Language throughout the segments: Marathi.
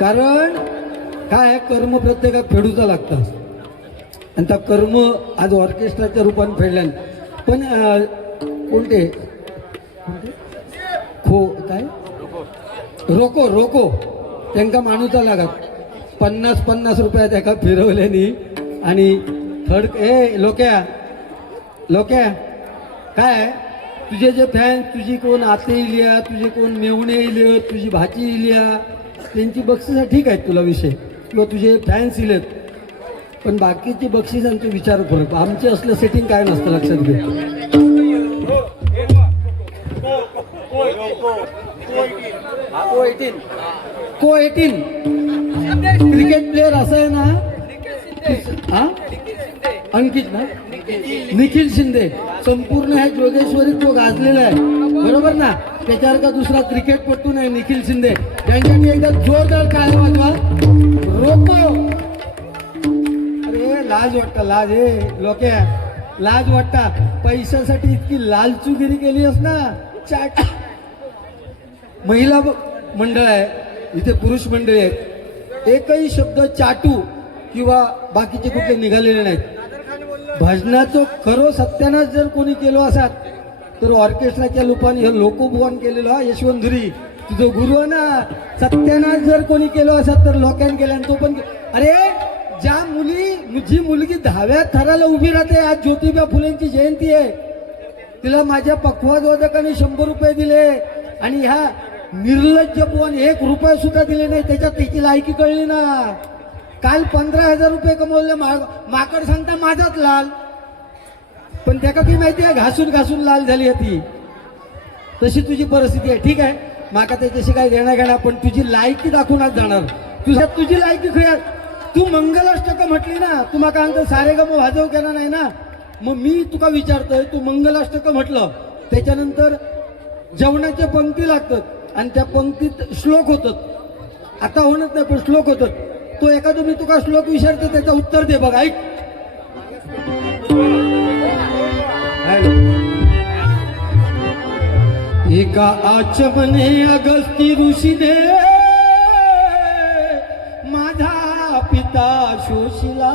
कारण काय कर्म प्रत्येकात फेडूचा लागतं आणि त्या कर्म आज ऑर्केस्ट्राच्या रूपाने फेडल्यान पण कोणते खो काय रोको रोको त्यांना माणूचा लागत 50-50 रुपया त्याका फिरवल्यानी आणि थर्ड लोक्या काय तुझे जे फॅन तुझी कोण आते इलिया तुझे कोण मेवणे इले तुझी भाची इलिया त्यांची बक्षिसं ठीक आहेत तुला विषय किंवा तुझे फॅन्स इलेत पण बाकीची बक्षिसांचे विचार फरक आमचे असलं सेटिंग काय नसतं लक्षात घे को 18 क्रिकेट प्लेयर असं आहे ना हा अंकित ना निखिल शिंदे संपूर्ण ह्या जोगेश्वरी तो गाजलेला आहे बरोबर ना त्याच्यावर का दुसरा क्रिकेटपटू नाही निखिल शिंदे त्यांच्यानी एकदा जोरदार काय वाजवा रोको अरे लाज वाटतं लाज लोक्या लाज वाटता पैशासाठी इतकी लालचुगिरी केली अस ना चाट महिला मंडळ आहे इथे पुरुष मंडळी आहेत एकही शब्द चाटू किंवा बाकीचे कुठले निघालेले नाहीत भजनाचं खरं सत्यानाश जर कोणी केलो असात तर ऑर्केस्ट्राच्या लोकांनी हे लोकोपवन केलेलं हा यशवंतधुरी तुझं गुरु ना सत्यानाश जर कोणी केलो असत तर लोकांनी केल्यान तो पण अरे ज्या जी मुलगी 10व्या थराला उभी राहते आज ज्योतिबा फुलेंची जयंती आहे तिला माझ्या पखवाजवादकाने 100 रुपये दिले आणि ह्या निर्लज्ज पोन 1 रुपया सुद्धा दिले नाही त्याच्यात त्याची लायकी कळली ना काल 15,000 रुपये कमवले माकड सांगता माझाच लाल पण त्याका ती माहिती आहे घासून घासून लाल झाली होती तशी तुझी परिस्थिती आहे ठीक आहे माका त्याच्याशी काही देणं घेणार पण तुझी लायकी दाखवूनच जाणार तुझी लायकी खरी तू मंगलाष्टक म्हटली ना तू माका अंत सारेगम वाजव केला नाही ना मग मी तुका विचारतोय तू मंगलाष्टक म्हटलं त्याच्यानंतर जेवणाच्या पंक्ती लागतात आणि त्या पंक्तीत श्लोक होतात आता होणच नाही पण श्लोक होतात तो एखादं मी तुका श्लोक विचारते त्याचं उत्तर दे बघ ऐक एका आचमने अगस्ती ऋषीने माझा पिता शोषिला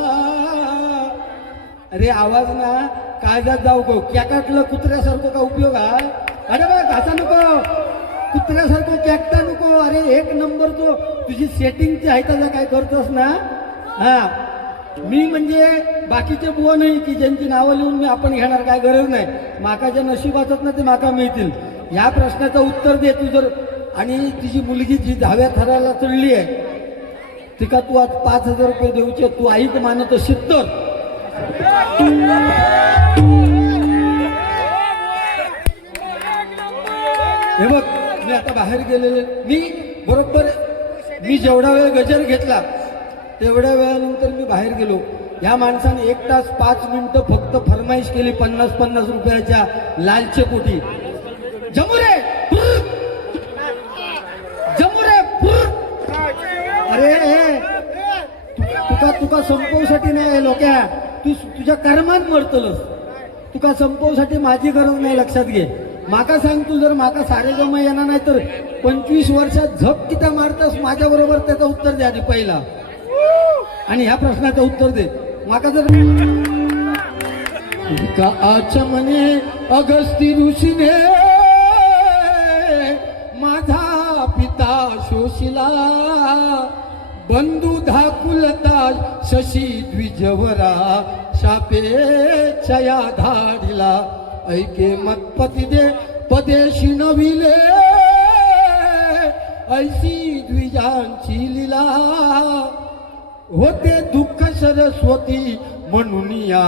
अरे आवाज ना काळजात जाऊ गो कॅकाटलं कुत्र्यासारखं का उपयोग आहे अरे बा घासा नको कुत्र्यासारखं कॅकटा नको अरे 1 नंबर तो तुझी सेटिंगची आहे त्याचा काय करतोस ना हा मी म्हणजे बाकीचे बुवा नाही की ज्यांची नावं लिहून मी आपण घेणार काय गरज नाही माकाच्या नशिबातच ना ते माका मिळतील ह्या प्रश्नाचं उत्तर दे तू जर आणि तिची मुलगी जी 10व्या थराला चढली आहे तिका तू आज 5,000 रुपये देऊचे तू ऐक मानत असेल तर हे बघ मी आता बाहेर गेलेले मी बरोबर मी जेवढा वेळ गजर घेतला तेवढ्या वेळानंतर मी बाहेर गेलो ह्या माणसाने 1 तास 5 मिनिटं फक्त फरमाईश केली 50-50 रुपयाच्या लालचे पोटी जमुरे अरे तुका संपवसाठी नाही लोक्या तू तुझ्या कर्मात मरतलस तुका संपवसाठी माझी गरज नाही लक्षात घे माका सांग तू जर माका सारेगम येणार नाही तर 25 वर्षात झप किती मारतस माझ्या बरोबर त्याचं उत्तर द्या आधी पहिला आणि ह्या प्रश्नाचं उत्तर दे माका जर का आचमने अगस्ती ऋषीने माझा पिता शोषिला बंधू धाकुलता शशी द्विजवरा शापे छया धाडिला ऐके मतपती दे पदेशी नविले ऐशी द्विजांची लीला होते दुःख सरस्वती म्हणून या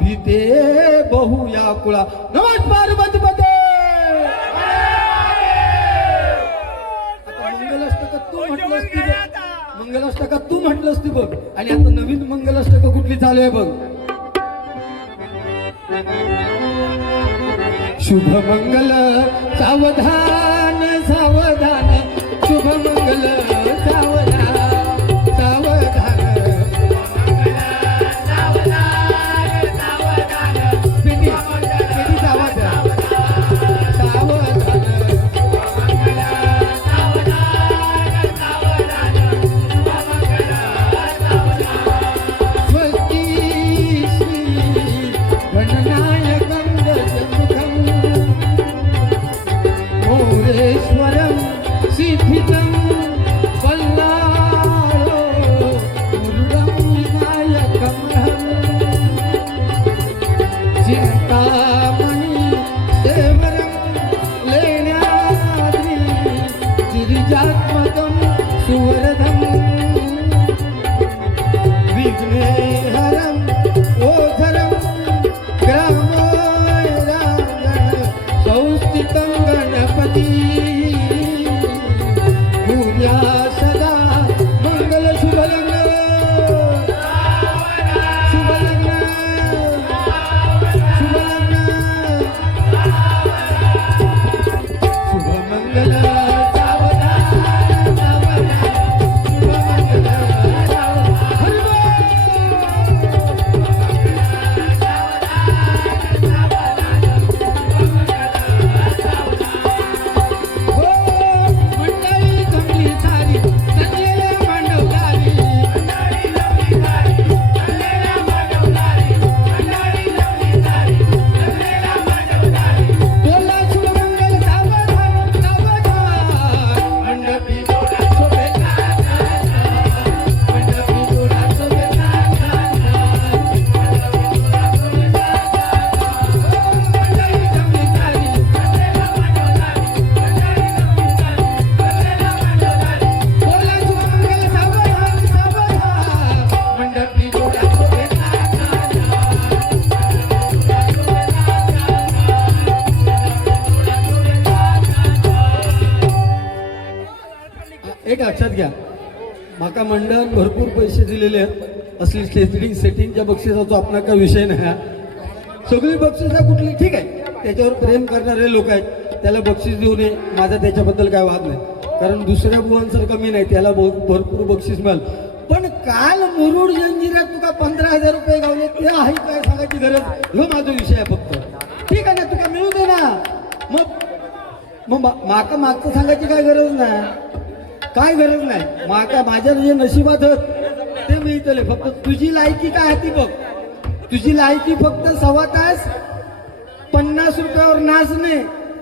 भीते बहु या कुळा नमः पार्वती पते मंगलाष्टकात तू म्हटलंस ती बघ आणि आता नवीन मंगलाष्टक कुठली चालू आहे बघ शुभ मंगल सावधान सावधान शुभ मंगल सावधान सावधान पेटी सावधान सावधान सिद्धितं पल्लारो मुरुगं विनायकमहं चिन्तामणि सेवरं लेण्याद्रि गिरिजात्मकं सुवरदं विघ्नेहरं ओझरं ग्रामोरांगण संस्थितं गणपती भूया सदा मंगल शुभलग्न शुभलग्न शुभलग्न शुभमंगल एक लक्षात घ्या, माका मंडळान भरपूर पैसे दिलेले आहेत असली सेटिंगच्या बक्षिसाचा आपला काही विषय नाही हा. सगळी बक्षिसा कुठली ठीक आहे, त्याच्यावर प्रेम करणारे लोक आहेत त्याला बक्षीस देऊ नये, माझा त्याच्याबद्दल काय वाद नाही, कारण दुसऱ्या बुवांसारखं मी नाही, त्याला भरपूर बक्षीस मिळाल. पण काल मुरुड जंजिऱ्यात तुका 15,000 रुपये गावले ते आहे काय सांगायची गरज, ह्यो माझा विषय आहे फक्त. ठीक आहे ना, तुका मिळू दे ना, मग माका मागचं सांगायची काय गरज नाही, काय गरज नाही. माका माझ्या जे नशिबात ते मिळतले, फक्त तुझी लायकी काय आहे ती बघ. तुझी लायकी फक्त 1.25 तास 50 रुपयावर नाचणे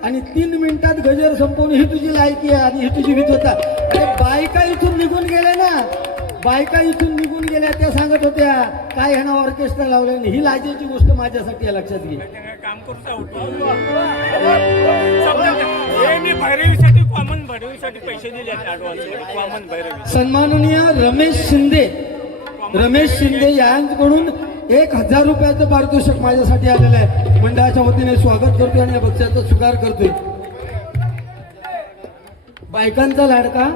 आणि 3 मिनिटात गजर संपवणे ही तुझी लायकी आहे आणि ही तुझी विद्वत्ता. अरे बायका इथून निघून गेल्या ना, बायका इथून निघून गेल्या, त्या सांगत होत्या काय ह्यानं ऑर्केस्ट्रा लावलं नाही. ही लाजेची गोष्ट माझ्यासाठी आहे, लक्षात घे. सन्माननीय रमेश शिंदे यांच्याकडून 1,000 रुपयाचं पारितोषिक माझ्यासाठी आलेलं आहे. मंडळाच्या वतीने स्वागत करतोय आणि या बक्षिसाचा स्वीकार करतोय. बायकांचा लाडका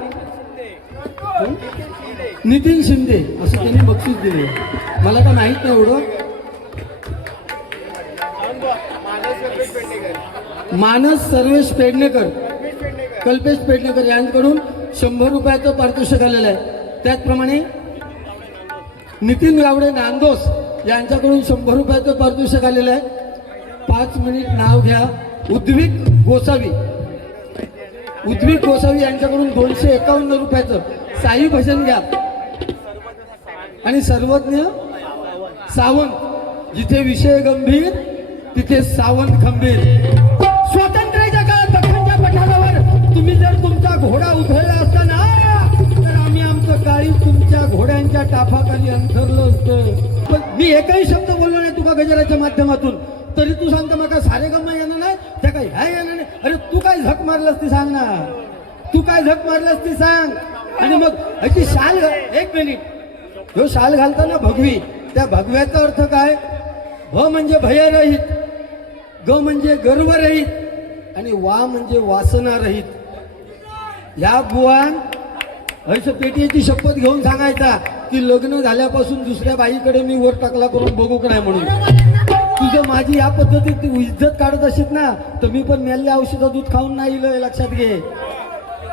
नितीन शिंदे असं त्यांनी बक्षीस दिले, मला काय माहित नाही एवढं. मानस सर्वेश पेडणेकर, कल्पेश पेडणेकर यांच्याकडून 100 रुपयाचं पारितोषिक आलेलं आहे. त्याचप्रमाणे नितीन गावडे नांदोस यांच्याकडून 100 रुपयाचं पारितोषिक आलेलं आहे. 5 मिनिट नाव घ्या. उद्विक गोसावी यांच्याकडून 251 रुपयाचं. साई भजन घ्या. आणि सर्वज्ञ सावंत, जिथे विषय गंभीर तिथे सावंत खंबीर. स्वातंत्र्याच्या काळात दख्खनच्या पठारावर तुम्ही जर तुमचा घोडा उधळला असता ना, तर आम्ही आमचं काळी तुमच्या घोड्यांच्या टाफाखाली अंथरलं असतं. पण मी एकही शब्द बोललो नाही तुका गजराच्या माध्यमातून, तरी तू सांगतो मला सारे गम्मा येणार नाही, त्या काय ह्या येणार नाही. अरे तू काय झक मारलास ती सांग ना, तू काय झक मारलास ती सांग. आणि मग ह्याची शाल, 1 मिनिट, ह्यो शाल घालताना भगवी, त्या भगव्याचा अर्थ काय? भ म्हणजे भयरहित, ग म्हणजे गर्वरहित आणि वा म्हणजे वासना रहित. या बुवान हर्ष पेटीची शपथ घेऊन सांगायचा की लग्न झाल्यापासून दुसऱ्या बाईकडे मी वर टाकला करून बघू का नाही म्हणून. तुझं माझी या पद्धतीत तू इज्जत काढत असेल ना, तर मी पण मेल्ल्या औषधा दूध खाऊन नाही येईल, लक्षात घे.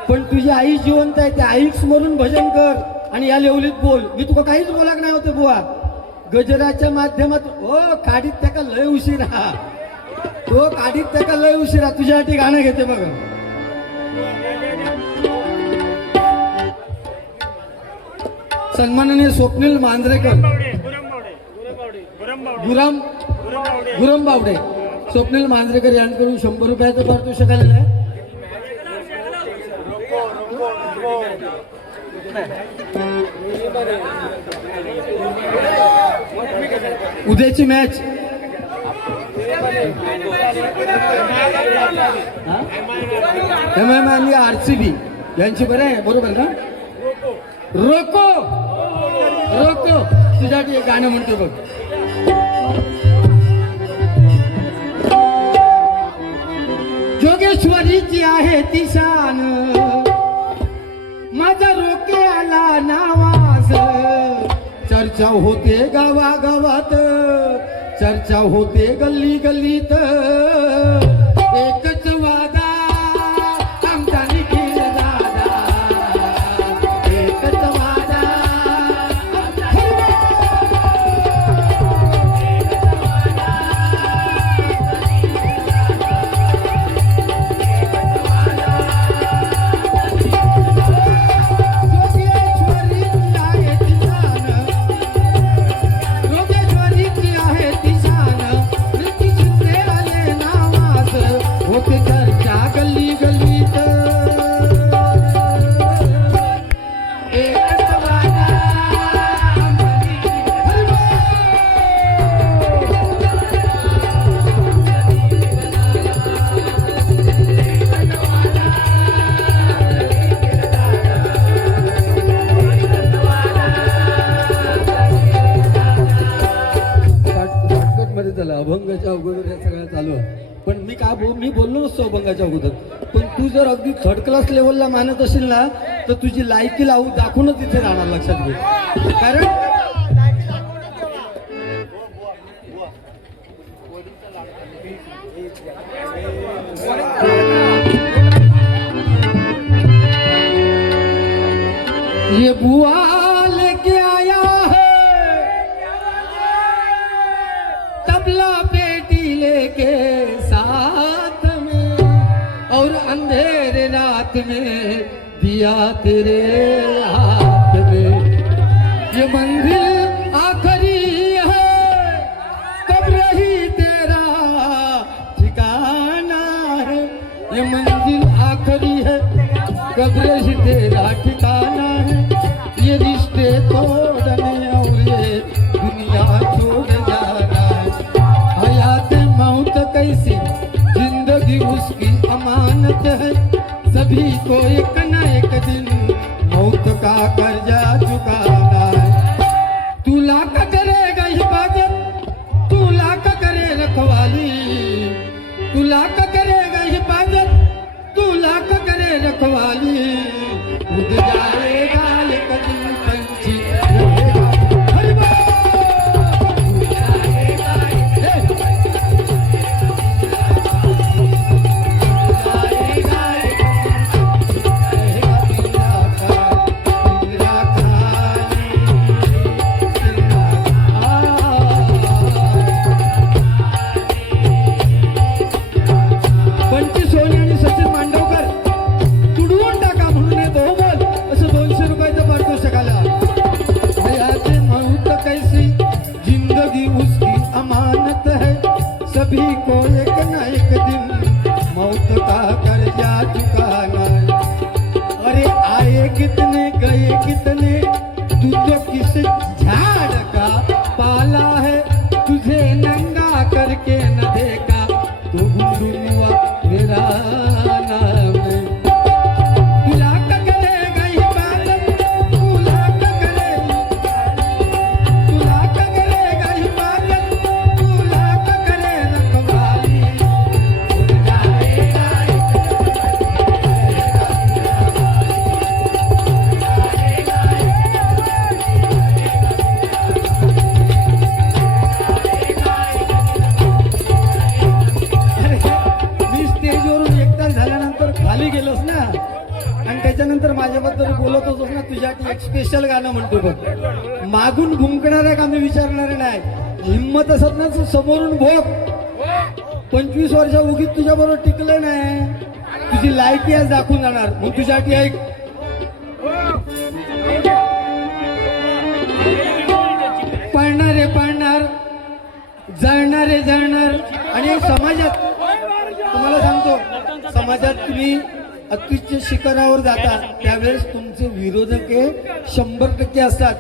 पण तुझी आई जिवंत आहे, त्या आईक स्मरून भजन कर आणि या लेवलीत बोल. मी तुला काहीच बोलाक नाही होते बुवा. गजराच्या माध्यमात काढीत त्याका लय उशिरा, तो काढीत त्याका लय उशिरा. तुझ्यासाठी गाणं घेते बघ. सन्माननीय स्वप्नील मांजरेकर, गुरम बावडे, स्वप्नील मांजरेकर यांच्याकडून 100 रुपयाचं पारितोषिक आलेलं आहे. उद्याची मॅच MMA आणि RCB यांची बरं आहे, बरोबर ना? रोको रोको तुझ्यासाठी एक गाणं म्हणतो बघ. जोगेश्वरीची आहे ती शान, माझा रोके आला नावास. चर्चा होते गावागावात, चर्चा होते गल्ली गल्लीत. एकच वादा आमचा निखिल दादा, एकच वादा. जोगेश्वरीची आहे ती शान, नीती शिंदे आले नावास. होते चर्चा गल्ली गल्लीत. एकच वादा आमचा निखिल. शॉर्टकट मध्ये झालं, अभंगाच्या अगोदर या सगळ्या चालू आहे. पण मी बोललो नसतो अभंगाच्या अगोदर. पण तू जर अगदी थर्ड क्लास लेवलला मानत असेल ना, तर तुझी लायकी लावू दाखवूनच इथे राहणार, लक्षात घे. कारण ये बुआ लेके आया है तबला बेटी लेके साथ में, और अंधेरे रात में दिया तेरे हाथ में. ये मंजिल आखिरी है, कब रही तेरा ठिकाना है. ये मंजिल आखिरी है, कब रही तेरा ठिकाना है. ये रिश्ते तोड़ने और ये दुनिया छोड़ जाना है. हयात मौत कैसी जिंदगी उसकी अमानत है. सभी को एक न एक दिन मौत का कर्जा चुकाना है. तू लाख करेगा हिफाजत, तू लाख करे रखवाली. तू लाख करेगा हिफाजत, तू लाख करे रखवाली. उड़ जाएगा एक दिन पंछी रहेगा. हरि बोल. उड़ जाएगा एक पंचवीस सोनी आणि सचिन मांडवकर तुडवून टाका म्हणून येतो हो बोल असं 200 रुपयाचं पारितोषिक आलं. हयाते मौत कैसी जिंदगी उसकी अमानत है. सभी को एक न एक दिन मौत का कर्जा चुकाना है. अरे आए कितने गए कितने, तू तो किस झाड़ का पाला है. तुझे नंगा करके न देखा तो गुंडुआ मेरा नाम है. तू लाख करेगा हिफाजत, तू लाख करेगा, तू लाख करेगा हिफाजत, तू लाख करे रखवाली. उड़ जाएगा मी स्टेजवरून एकदा झाल्यानंतर खाली गेलोस ना, आणि त्याच्यानंतर माझ्याबद्दल बोलत होतोस ना, तुझ्यासाठी एक स्पेशल गाणं म्हणतो बघ. मागून भुंकणाऱ्या का मी विचारणारे नाही. हिंमत असत ना तर समोरून भोग. 25 वर्ष उगीत तुझ्या बरोबर टिकले नाही, तुझी लायकी आज दाखवून जाणार. मग तुझ्यासाठी ऐक. पळणारे पळणार, जळणारे जळणार. आणि समाजात तुम्हाला सांगतो, समाजात तुम्ही अत्युच्च शिखरावर जातात त्यावेळेस तुमचे विरोधक हे 100% असतात.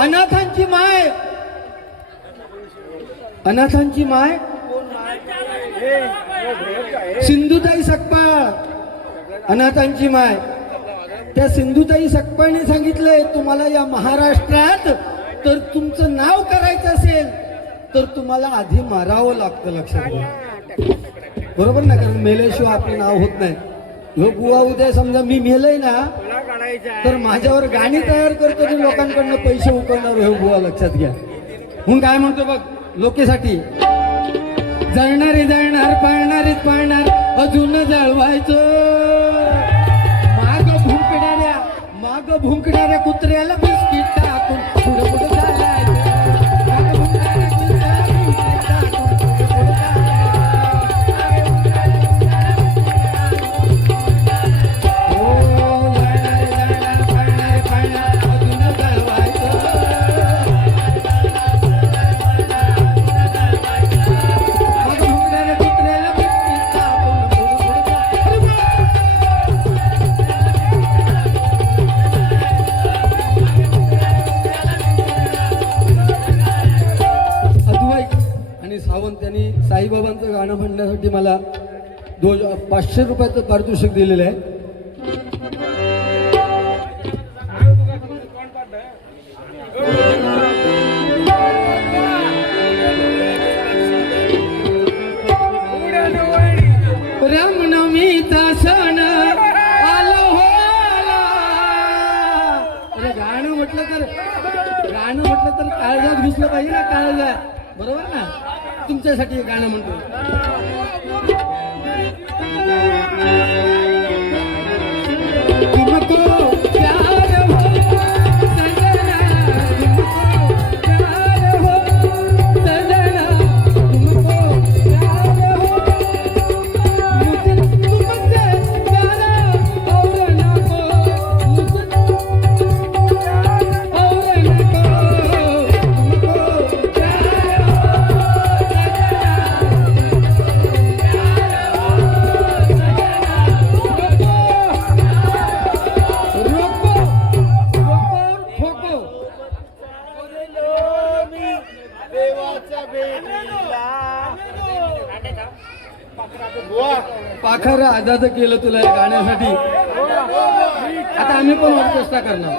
अनाथांची माय, अनाथांची माय सिंधुताई सकपाळ, अनाथांची माय. त्या सिंधुताई सकपाळने सांगितलंय तुम्हाला या महाराष्ट्रात तर तुमचं नाव करायचं असेल तर तुम्हाला आधी मारावं लागतं. लक्षात घ्या, बरोबर ना? कारण मेल्याशिवाय आपलं नाव होत नाही. ह्यो बुवा उद्या समजा मी मेलय ना तर माझ्यावर गाणी तयार करतो आणि लोकांकडनं पैसे उकळणार ह्यो बुवा. लक्षात घ्या. म्हणून काय म्हणतो बघ लोकेसाठी, जळणारे जळणार, पाळणारेच पाळणार, अजून जळवायचं. माग भुंकणाऱ्या कुत्र्याला बिस्किट टाकून पुढे पुढे चालायचं. सावंत यांनी साईबाबांचं गाणं म्हणण्यासाठी मला 500 रुपयाचं पारितोषिक दिलेलं आहे. रामनवमीचा सण आला हो आला. अरे गाणं म्हटलं तर काळजात घुसलं पाहिजे ना, काळजात. बरोबर ना? तुमच्यासाठी हे गाणं म्हणतो. तुमको प्यार हो सजना, तुमको प्यार हो सजना, तुमको प्यार हो, मुझे तुमसे प्यार और ना को, मुझे और ना को, तुमको प्यार पाखर आजाद केलं तुला या गाण्यासाठी. आता आम्ही पण ऑर्केस्ट्रा करणार.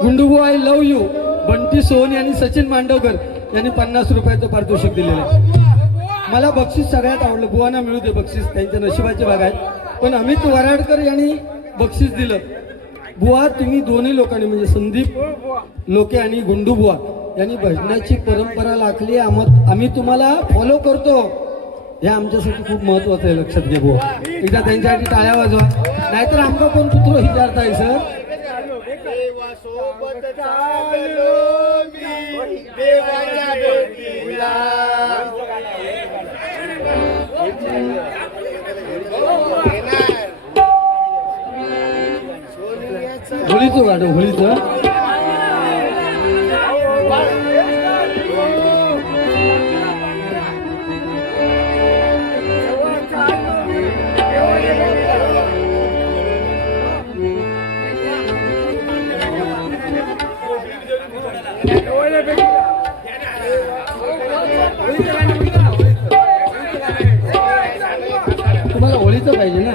Gundubuwa I love you. Bunty Soni आणि सचिन मांडवकर यांनी 50 रुपयाचं पारितोषिक दिलेलं आहे. मला बक्षीस सगळ्यात आवडलं. बुवांना मिळू दे बक्षीस, त्यांच्या नशिबाची भाग आहे. पण अमित वराडकर यांनी बक्षीस दिलं. बुवा तुम्ही दोन्ही लोकांनी म्हणजे संदीप लोके आणि गुंडूबुवा यांनी भजनाची परंपरा राखली. आम्ही तुम्हाला फॉलो करतो. हे आमच्यासाठी खूप महत्वाचं आहे. लक्षात घ्या बुवा. एकदा त्यांच्यासाठी टाळ्या वाजवा, नाहीतर आमचा कोण पुत्र विचारताय सर. होळीचं गाणं, होळीचं. तुम्हाला होळीचं पाहिजे ना?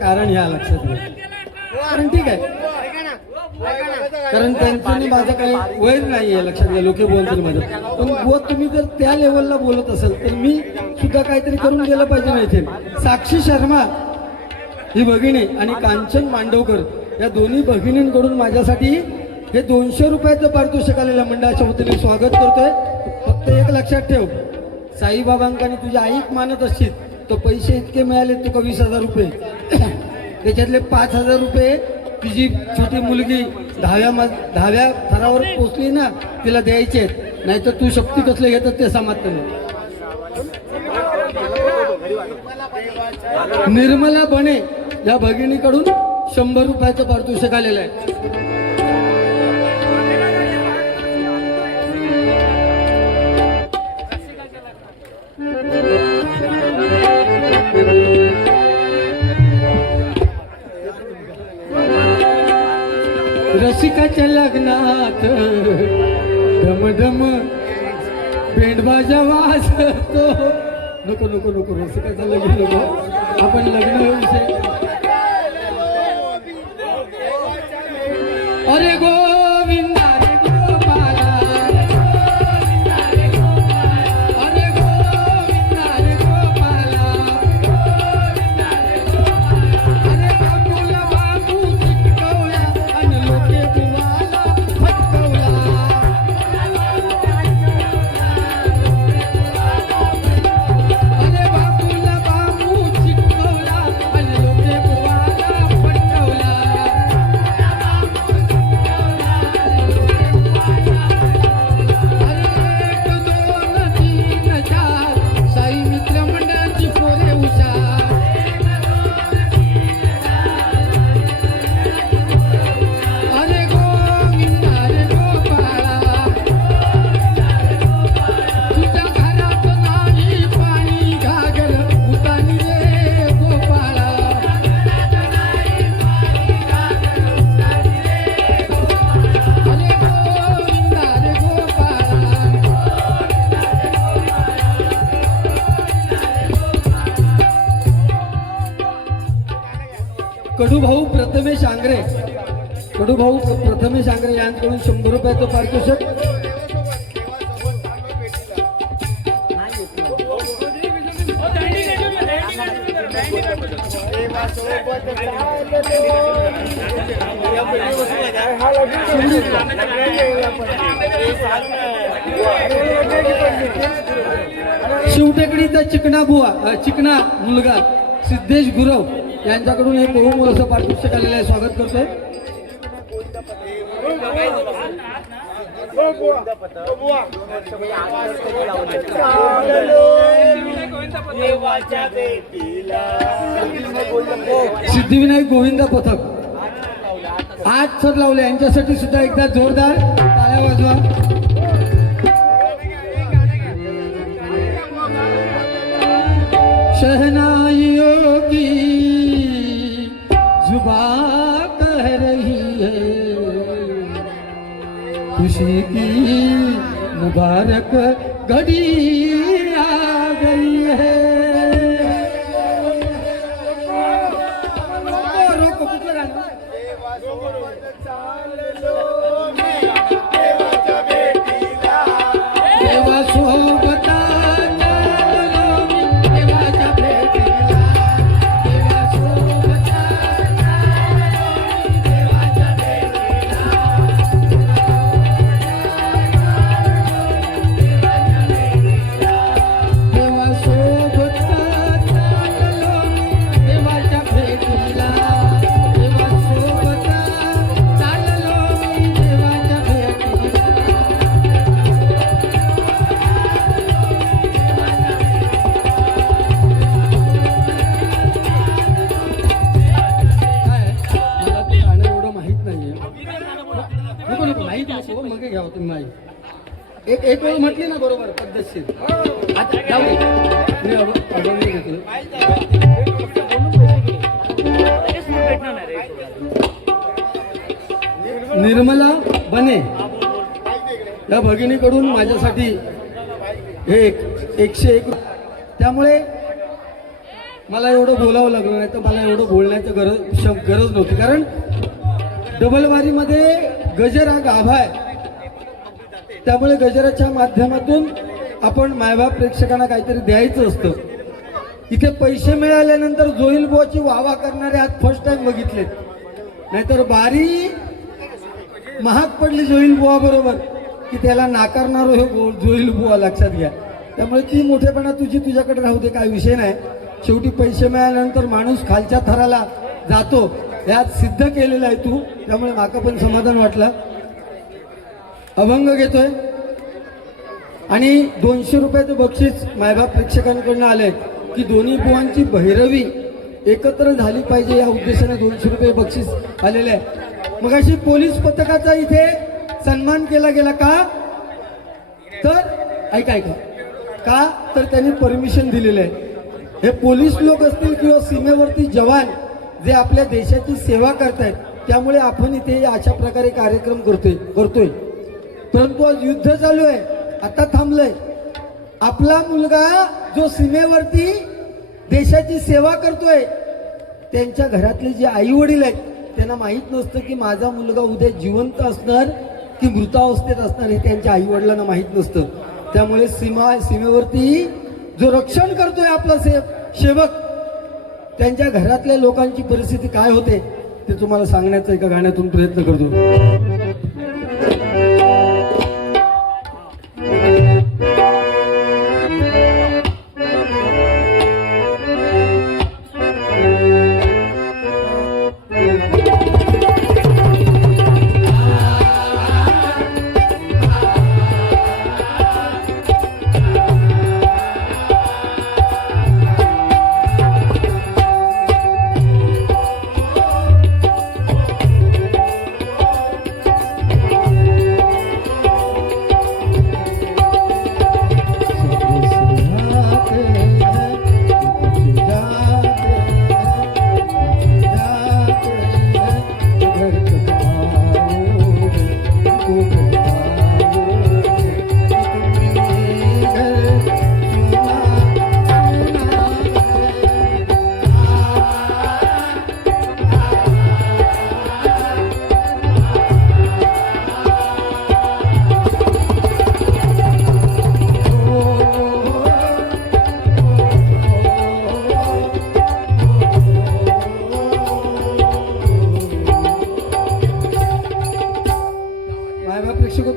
कारण ह्या लक्षात घ्या. कारण ठीक आहे, कारण त्यांचं आणि माझं काही वैर नाही आहे लक्षात घ्या. लोके बोलतील माझं, पण बुवा तुम्ही जर त्या लेवलला बोलत असाल तर मी सुद्धा काहीतरी करून गेलं पाहिजे. नाही साक्षी शर्मा ही भगिनी आणि कांचन मांडवकर या दोन्ही भगिनींकडून माझ्यासाठी हे 200 रुपयाचं पारितोषिक आलेल्या मंडळाच्या वतीने स्वागत करतोय. फक्त एक लक्षात ठेव, साईबाबांकानी तुझ्या आईक मानत असशील तर पैसे इतके मिळाले तुका 20,000 रुपये, त्याच्यातले 5,000 रुपये तुझी छोटी मुलगी 10व्या थरावर पोचली ना तिला द्यायचे आहेत, नाहीतर तू शक्ती कसले घेतात ते समाप्त नाही. निर्मला बने या भगिनीकडून 100 रुपयाचं पारितोषिक आलेलं आहे. रसिकाच्या लग्नात ढमढम पेंडबाजा वाजतो. नको नको नको, रसिकाचं लग्न नको, आपण लग्न विषय. अरे गोविंदा रे गोपाला, अरे गोविंदा रे गोपाला, अरे बापूला बापू चिटकवला आणि लोके बुवाला फटकवला. अरे बापूला बापू चिटकवला आणि लोके बुवाला फटकवला. साई मित्र मंडळाची पोरे हुशार. अरे गोविंदा रे गोपाळा, तुझ्या घरात नाही पाणी घागर उतानी रे गोपाळा. अरे गोविंदा रे गोपाळा. कडूभाऊ प्रथमेश आंग्रे, कडूभाऊ प्रथमेश आंग्रे यांच्याकडून 100 रुपयाचं पारितोषिक. शिवटेकडीचा चिकना मुलगा सिद्धेश गुरव यांच्याकडून एक बहुमोल असं पारितोषिक आलेलं आहे. स्वागत करतोय. सिद्धिविनायक गोविंद पथक 8 सर लावले, यांच्यासाठी सुद्धा एकदा जोरदार टाळ्या वाजवा. शहनाइयों की जुबां कह रही है, खुशी की मुबारक घड़ी आ गई है. देवा सोबता एक वेळ म्हटली ना बरोबर पद्धतशीर. निर्मला बने या भगिनीकडून माझ्यासाठी हे 101. त्यामुळे मला एवढं बोलावं लागलं, नाही तर मला एवढं बोलण्याचं गरज नव्हती. कारण डबलवारीमध्ये गजर हा गाभा आहे, त्यामुळे गजराच्या माध्यमातून आपण मायबाप प्रेक्षकांना काहीतरी द्यायचं असतं. इथे पैसे मिळाल्यानंतर जोईल बुवाची वावा करणारे आज फर्स्ट टाइम बघितले, नाहीतर बारी महाग पडली जोईल बुवा बरोबर की त्याला नाकारणार हो जोईल बुवा, लक्षात घ्या. त्यामुळे ती मोठेपणा तुझ्याकडे राहू दे, काय विषय नाही. शेवटी पैसे मिळाल्यानंतर माणूस खालच्या थराला जातो, यात सिद्ध केलेलं आहे तू, त्यामुळे माका पण समाधान वाटलं. अभंग घेतोय आणि 200 रुपयाचं बक्षीस मायबाप प्रेक्षकांकडनं आलंय की दोन्ही बुवांची भैरवी एकत्र झाली पाहिजे, या उद्देशाने 200 रुपये बक्षीस आलेले आहे. मग अशी पोलीस पथकाचा इथे सन्मान केला गेला का, तर ऐका का, तर त्यांनी परमिशन दिलेलं आहे. हे पोलीस लोक असतील किंवा सीमेवरती जवान जे आपल्या देशाची सेवा करतायत, त्यामुळे आपण इथे अशा प्रकारे कार्यक्रम करतोय. परंतु आज युद्ध चालू आहे, आता थांबलंय. आपला मुलगा जो सीमेवरती देशाची सेवा करतोय, त्यांच्या घरातले जे आई वडील आहेत त्यांना माहीत नसतं की माझा मुलगा उद्या जिवंत असणार की मृतावस्थेत असणार, हे त्यांच्या आई वडिलांना माहीत नसतं. त्यामुळे सीमेवरती जो रक्षण करतोय आपला सेवक, त्यांच्या घरातल्या लोकांची परिस्थिती काय होते ते तुम्हाला सांगण्याचा एका गाण्यातून प्रयत्न करतो.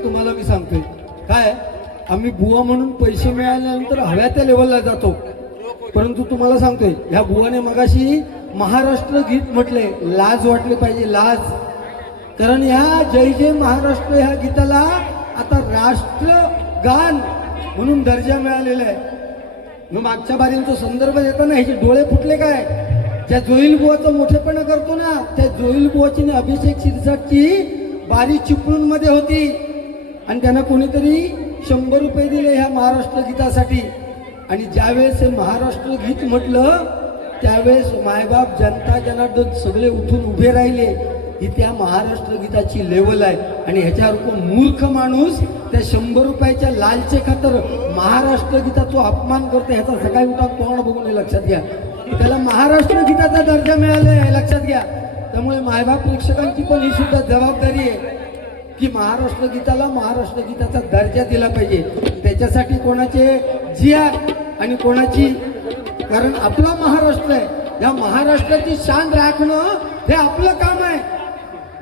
तुम्हाला मी सांगतोय काय, आम्ही बुवा म्हणून पैसे मिळाल्यानंतर हव्या त्या लेवलला जातो. परंतु तुम्हाला सांगतोय, ह्या बुवाने मगाशी महाराष्ट्र गीत म्हटले, लाज वाटली पाहिजे, लाज. कारण ह्या जय जय महाराष्ट्र ह्या गीताला आता राष्ट्रगान म्हणून दर्जा मिळालेला आहे. मग मागच्या बारींचा संदर्भ देताना ह्याचे डोळे फुटले काय, त्या जोईल बुवाचा मोठेपणा करतो ना, त्या जोईल बुवाची अभिषेक शिरसाटची बारी चिपळूण मध्ये होती आणि त्यांना कोणीतरी 100 रुपये दिले ह्या महाराष्ट्र गीतासाठी. आणि ज्यावेळेस हे महाराष्ट्र गीत म्हटलं त्यावेळेस मायबाप जनता जनार्दन सगळे उठून उभे राहिले. ही त्या महाराष्ट्र गीताची लेवल आहे. आणि ह्याच्यावर मूर्ख माणूस त्या 100 रुपयाच्या लालचे खातर महाराष्ट्र गीताचा अपमान करतो, ह्याचा सकाळी उठा तोंड बघून हे लक्षात घ्या. त्याला महाराष्ट्र गीताचा दर्जा मिळाला आहे, लक्षात घ्या. त्यामुळे मायबाप प्रेक्षकांची पण ही सुद्धा जबाबदारी आहे की महाराष्ट्र गीताला महाराष्ट्र गीताचा दर्जा दिला पाहिजे. त्याच्यासाठी कोणाचे जिया आणि कोणाची, कारण आपला महाराष्ट्र आहे, या महाराष्ट्राची शान राखणं हे आपलं काम आहे.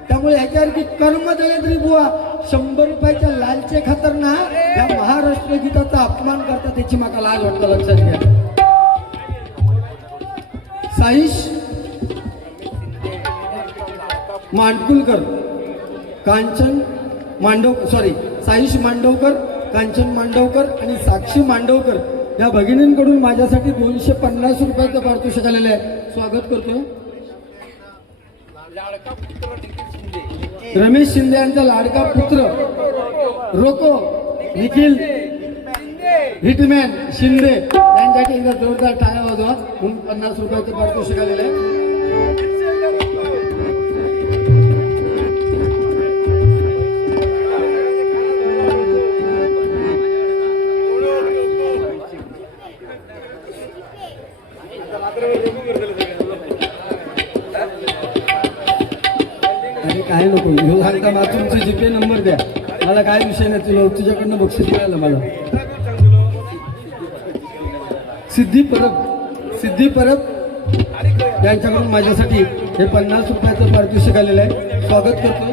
त्यामुळे ह्याच्यावरती कर्म दयद्री बुवा 100 रुपयाच्या लालचे खातर ना या महाराष्ट्र गीताचा अपमान करतात, त्याची मला लाज वाटतं, लक्षात घ्या. साईश मांडकुलकर, कांचन साईश मांडवकर, कांचन मांडवकर आणि साक्षी मांडवकर या भगिनींकडून माझ्यासाठी 250 रुपयाचं पारितोषिक आलेलं आहे. स्वागत करतोय. रमेश शिंदे यांचा लाडका पुत्र रोको निखिल हिटमॅन शिंदे यांच्यासाठी एकदा जोरदार टाळ्या वाजवा. 50 रुपयाचं पारितोषिक आलेलं आहे. काय नको ह्यो सांगता मला तुमचे जीपे नंबर द्या, मला काय विषय नाही, तुझ्याकडनं बक्षीस मिळालं मला. सिद्धी परब यांच्याकडून माझ्यासाठी हे 50 रुपयाचं पारितोषिक आलेलं आहे, स्वागत करतो.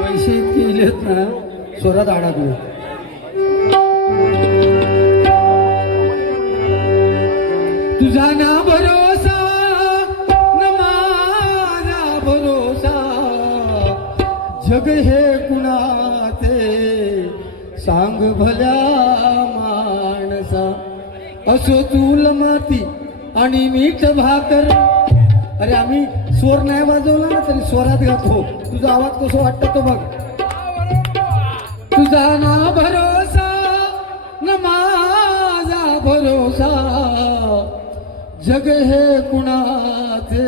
पैसे इतके इलेत ना, स्वरात अडकलो. तुझा ना भरोसा न माझा भरोसा, जग हे कुणाचे सांग भल्या माणसा. असो चूल माती आणि मीठ भाकर, अरे आम्ही स्वर नाही वाजवला ना तरी स्वरात गातो. तुझा आवाज कसं वाटतं तो बघ. तुझा ना भरोसा न माझा भरोसा, जग हे कुणाचे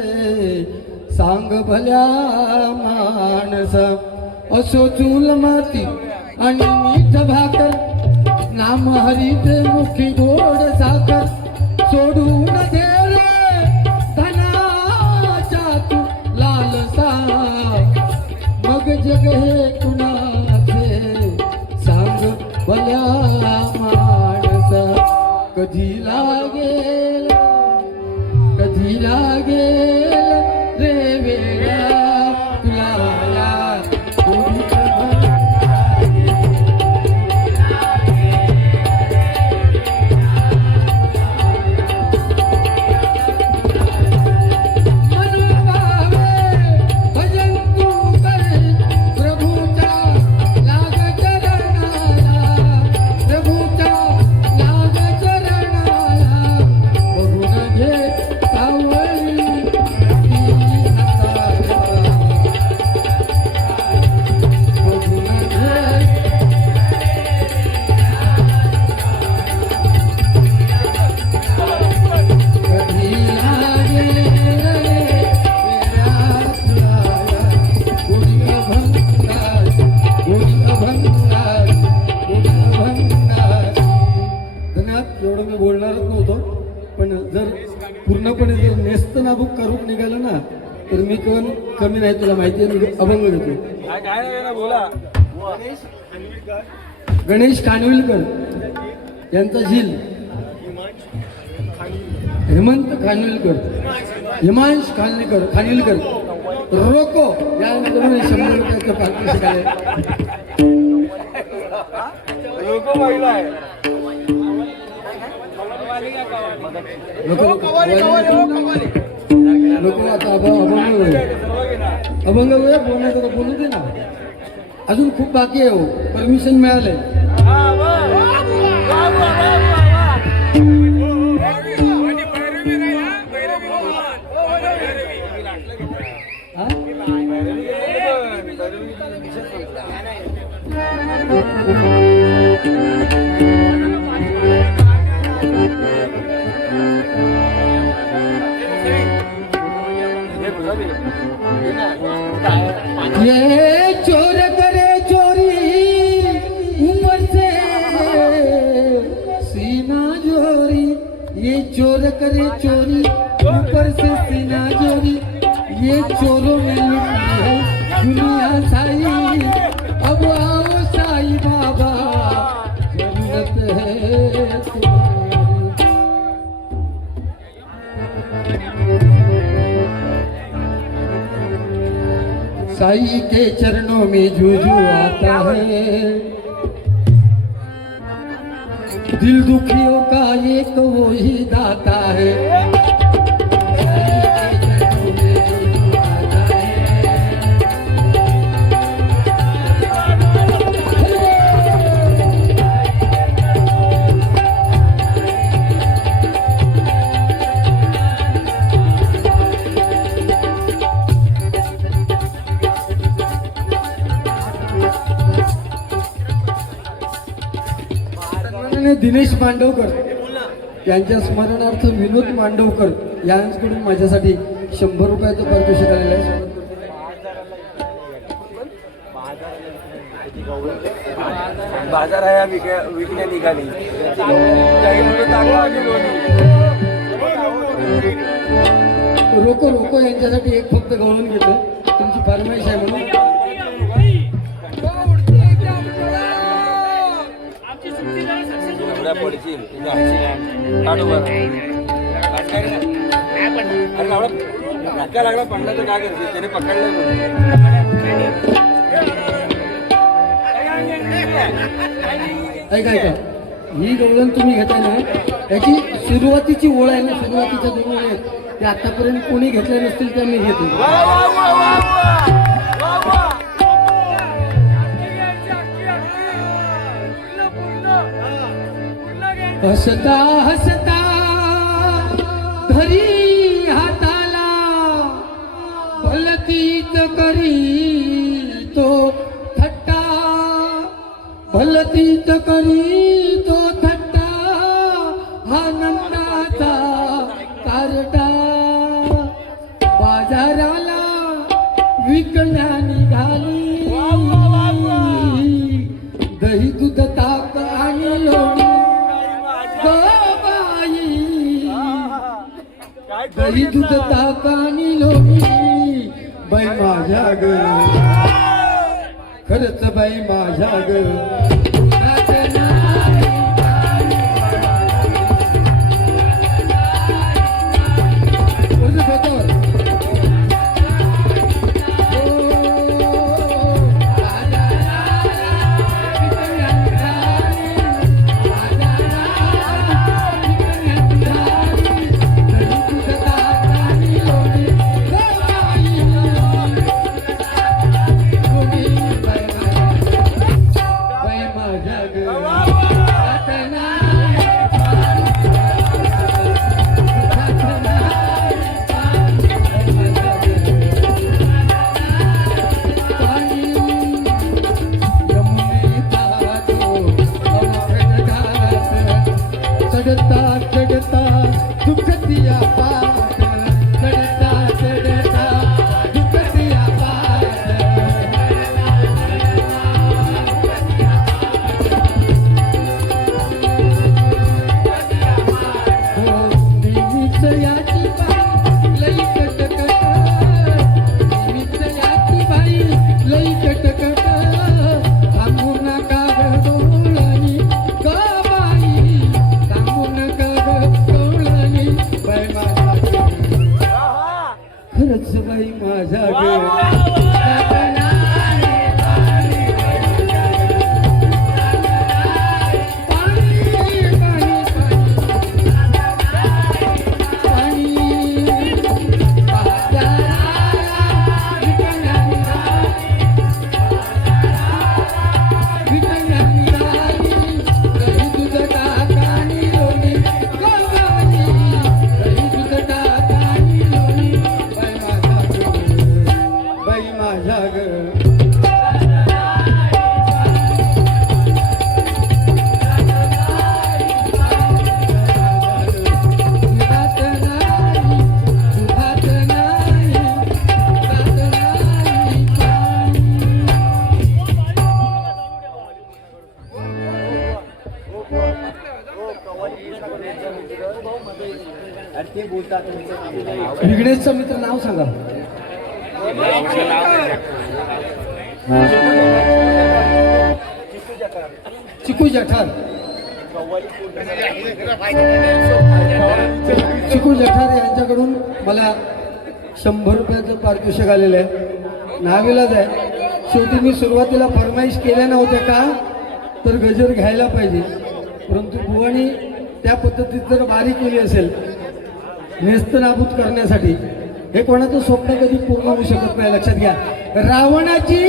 सांग भल्या माणसा. असो चूल माती आणि मीठ भाकर, नाम हरीचे मुखी गोड साखर. सोडून दे रे धनाच्या तू लालसा, मग जग हे कुणाचे सांग भल्या माणसा. कधी लागेल रे वेळा तुला करून निघालं ना तर मी कमी नाही, तुला माहिती आहे. अभंग घेतो. गणेश खानविलकर यांचा झील, हेमंत हिमांश खानविलकर रोको यांच्याकडून 100 रुपयाचं पारितोषिक आले. नको आता अभंग बोलण्याचं बोलू दे ना, अजून खूप बाकी आहे. हो परमिशन मिळालंय. ये चोर करे चोरी ऊपर से सीना जोरी, ये चोर करे चोरी ऊपर से सीना जोरी. ये चोरों में लुटी है दुनिया साई, अब आओ साई बाबा जरूरत है तुम्हारी. साई के चरणों में जूझू आता है, दिल दुखियों का एक वो ही दाता है. दिनेश मांडवकर यांच्या स्मरणार्थ विनोद मांडवकर यांच्याकडून माझ्यासाठी 100 रुपयाचं पारितोषिक आलेलं आहे. बाजार आहे विकण्या निघाली रोको रोको यांच्यासाठी एक फक्त गवळून घेतो तुमची फरमाईश आहे म्हणून. पडशील काढू बरं धक्का लागला पडला तर काय करते त्याने पकडलं ऐका ऐका ही गवळण तुम्ही घेताय ना याची सुरुवातीची ओळ आहे ना सुरुवातीच्या दोन ओळी आहेत ते आतापर्यंत कोणी घेतल्या नसतील त्या मी घेतो. हसता हसता घरी हाताला भलतीच करी तो थट्टा भलतीच करी तो थट्टा आनंदाचा कारटा बाजाराला विकण्या निघाली दही दूध ताक आणि लोणी दही दूध ताक आणि लोणी बाई माझ्या ग खरंच बाई माझ्या ग विघ्नेशचं मित्र नाव सांगा. चिकू जठार. चिकू जठार यांच्याकडून मला 100 रुपयाचं पारितोषिक आलेलं आहे. नाविलाज आहे शेवटी मी सुरुवातीला फरमाईश केल्या नव्हत्या का तर गजर घ्यायला पाहिजे परंतु बुवानी त्या पद्धतीत जर बारी केली असेल नेस्तनाबूत करण्यासाठी हे कोणाचं स्वप्न कधी पूर्ण होऊ शकत नाही. लक्षात घ्या रावणाची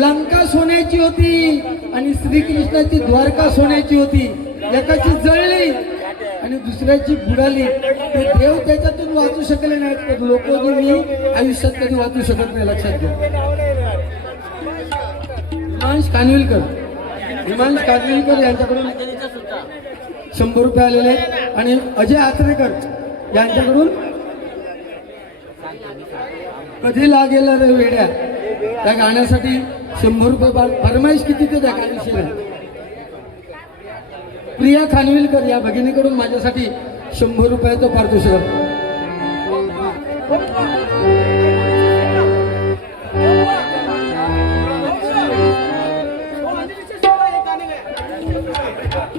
लंका सोन्याची होती आणि श्रीकृष्णाची द्वारका सोन्याची होती. एकाची जळली आणि दुसऱ्याची बुडाली. ते देव त्याच्यातून वाचू शकले नाहीत तर लोक मी आयुष्यात कधी वाचू शकत नाही. लक्षात घ्या. हिमांश कानविलकर यांच्याकडून 100 रुपये आलेले आणि अजय आचरेकर यांच्याकडून कधी लागेल रे वेड्या त्या गाण्यासाठी 100 रुपये फरमाईश किती ते द्या, काय विषय नाही. प्रिया खानविलकर या भगिनीकडून माझ्यासाठी 100 रुपयाचं पारितोषिक.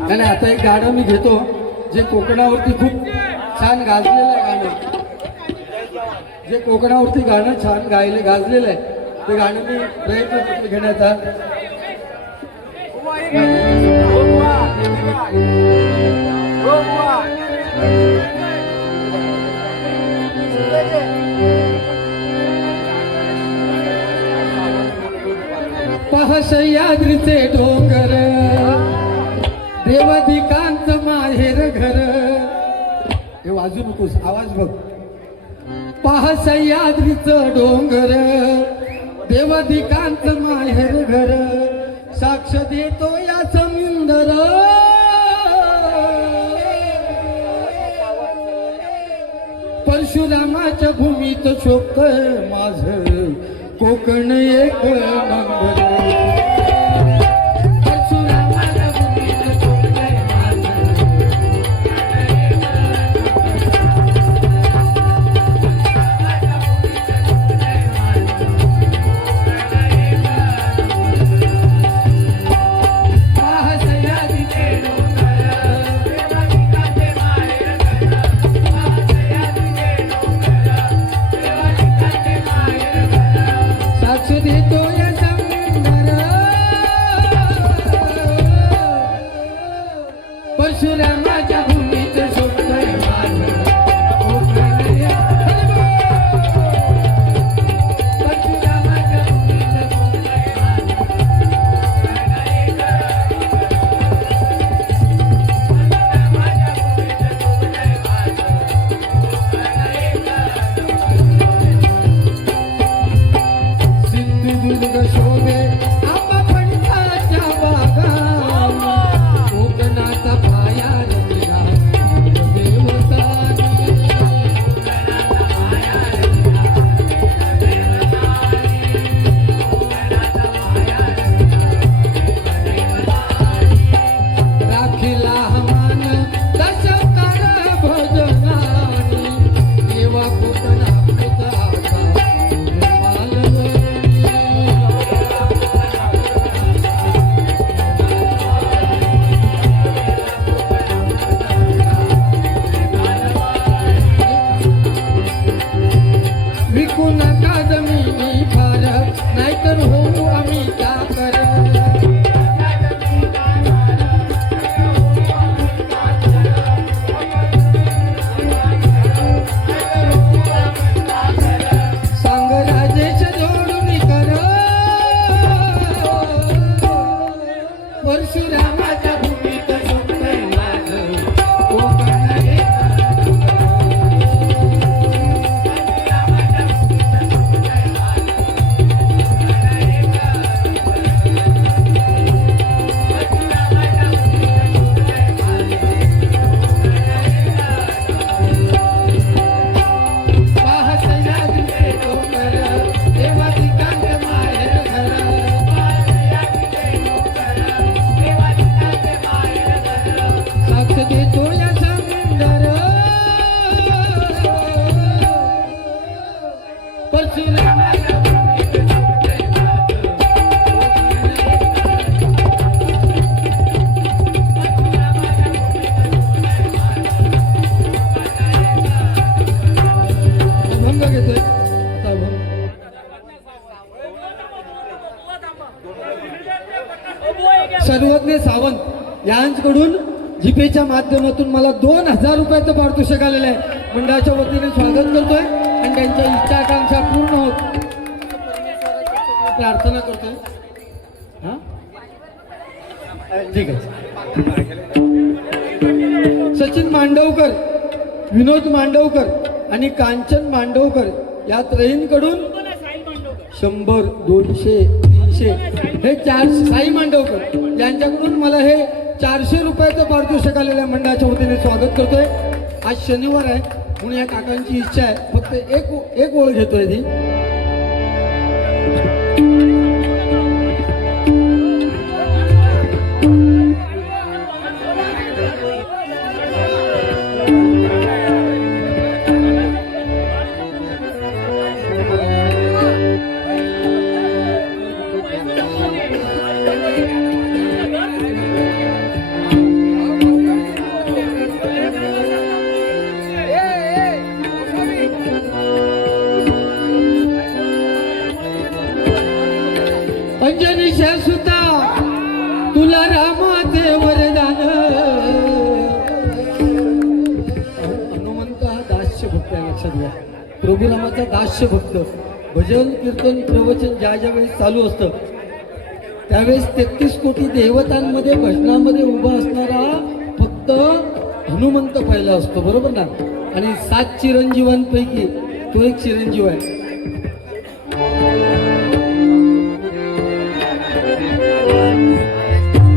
आणि आता एक गाणं मी घेतो जे कोकणावरती खूप छान गाजलेलं आहे. गाणं जे कोकणावरती गाणं छान गाजलेलं आहे ते गाणं मी प्रयत्न करतो घेण्याचा. पहा सह्याद्रीचे डोंगर, देवाधिकांच माहेर घर. हे वाजू नकोस, आवाज बघ. पहा सह्याद्रीचं डोंगर, देवाधिकांच माहेर घर. साक्ष देतो या समुंदर, परशुरामाच्या भूमीत शोभतय माझं कोकण एक नंबर. परशुरामाच्या भूमीत शोभतय माझं कोकण एक. परशुरामाच्या भूमीत शोभतय सिंधुदुर्ग शोभे आंबा फणसाच्या बागा. कोकणाचा पाया रचला देवतानी. राखीला मान दशकार भजनानी. देवा कोकणा पुताचा मालवणी. विकू नका जमिनी फार, नाहीतर होऊ आम्ही चाकर. सांग राजेश जोडून कर, परशुरामाच्या भूमीत शोभतय माझं कोकण एक. सर्वज्ञ सावंत यांच्याकडून जीपेच्या माध्यमातून मला 2000 रुपयाचं पारितोषिक आलेलं आहे. मंडळाच्या वतीने स्वागत करतोय आणि त्यांच्या इच्छा आकांक्षा पूर्ण होत प्रार्थना करतोय. हा ठीक आहे. सचिन मांडवकर, विनोद मांडवकर आणि कांचन मांडवकर या त्रयींकडून 100, 200, 300 हे 400. साई मांडवकर यांच्याकडून मला हे 400 रुपयाचं पारितोषिक आलेलं आहे. मंडळाच्या वतीने स्वागत करतोय. आज शनिवार आहे म्हणून या काकांची इच्छा आहे, फक्त एक ओळ घेतोय ती. प्रभुरामाचा दास्य भक्त. भजन कीर्तन प्रवचन ज्या ज्या वेळेस चालू असतं त्यावेळेस 33 कोटी देवतांमध्ये भजनामध्ये उभा असणारा फक्त हनुमंत पहिला असतो, बरोबर ना. आणि 7 चिरंजीवांपैकी तो एक चिरंजीव आहे.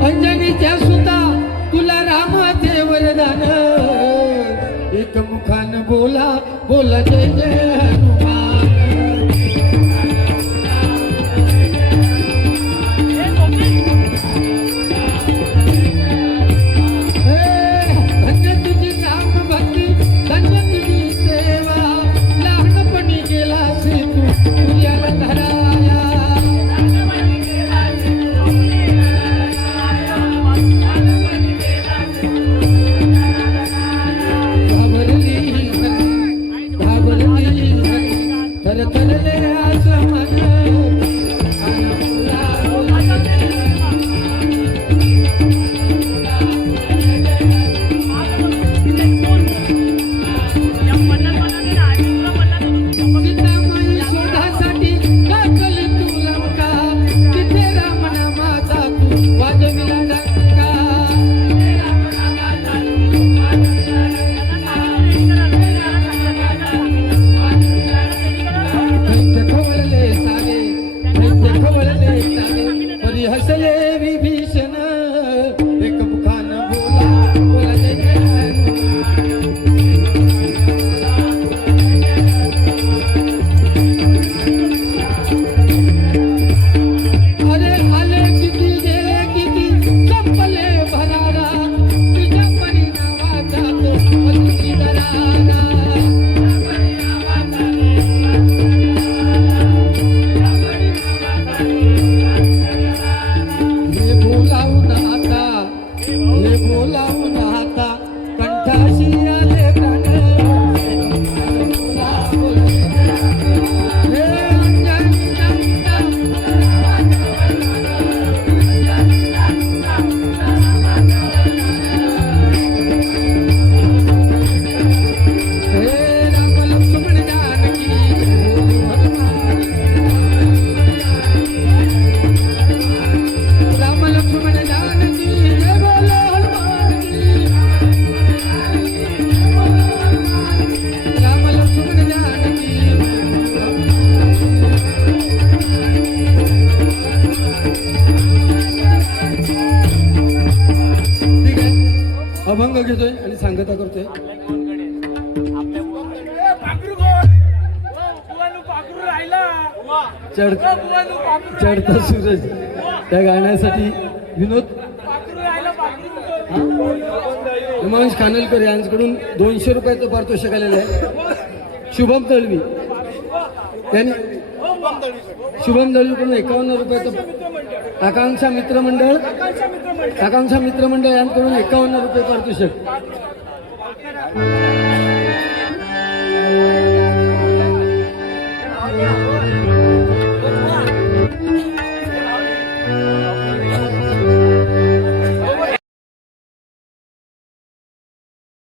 अंजनीच्या सुता तुला रामाचे वरदान, एक मुखान बोला बोला जय जय हनुमान. धन्य तुझी नाम भक्ती, धन्य तुझी सेवा, लहानपणी गेलास तू तुझ्याला धराया. घाबरली थरथरले आसमान. सीतामाई शोधासाठी टाकली तू लंका, तिथे रामनामाचा तू वाजविला डंका. दैत्य खवळले सारे, दैत्य खवळले सारे, परी हसले विभीषण, एक मुखान बोला बोला जय जय हनुमान. अरे आले किती गेले किती संपले भरारा, तुझ्या परिणामाचा तो अगदी दरारा. हे बोलावून आता, हे बोलावून आता, कंठाशी आले प्राण. हे राम लक्ष्मण जानकी बोलो हनुमान. राम लक्ष्मण जानकी जय बोलो हनुमान की. राम लक्ष्मण जानकी. ठीक आहे, अभंग घेतोय आणि सांगता करतोय. चढता सूरज त्या गाण्यासाठी विनोद हिमांश खानलकर यांच्याकडून 200 रुपयाचं पारितोषिक आलेलं आहे. शुभम दळवी त्यांनी शुभम दळवीकडून 51 रुपयाचं, आकांक्षा मित्रमंडळ यांकडून 51 रुपये पारितोषिक.